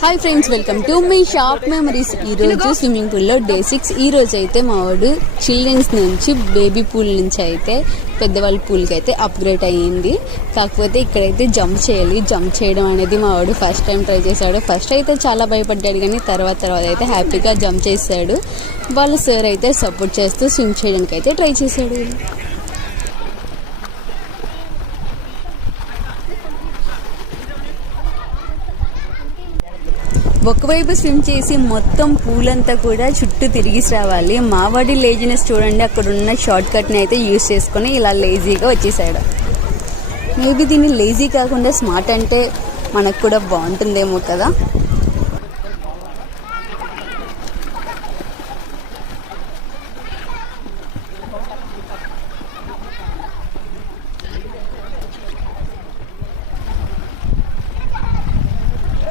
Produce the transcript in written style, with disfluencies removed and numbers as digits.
Hi friends, welcome to my shop memories. ఈరోజు swimming పూల్లో day 6. ఈరోజు అయితే మా వాడు చిల్డ్రన్స్ నుంచి బేబీ పూల్ నుంచి అయితే పెద్దవాళ్ళ పూల్కి అయితే అప్గ్రేడ్ అయ్యింది. కాకపోతే ఇక్కడైతే జంప్ చేయాలి. జంప్ చేయడం అనేది మా వాడు ఫస్ట్ టైం ట్రై చేశాడు. ఫస్ట్ అయితే చాలా భయపడ్డాడు, కానీ తర్వాత అయితే హ్యాపీగా జంప్ చేశాడు. వాళ్ళ సార్ అయితే సపోర్ట్ చేస్తూ స్విమ్ చేయడానికి అయితే ట్రై చేశాడు. ఒకవైపు స్విమ్ చేసి మొత్తం పూలంతా కూడా చుట్టూ తిరిగి రావాలి. మావాడి లేజినెస్ చూడండి, అక్కడ ఉన్న షార్ట్ కట్ని అయితే యూజ్ చేసుకొని ఇలా లేజీగా వచ్చేసాడు. మేబీ దీన్ని లేజీ కాకుండా స్మార్ట్ అంటే మనకు కూడా బాగుంటుందేమో కదా.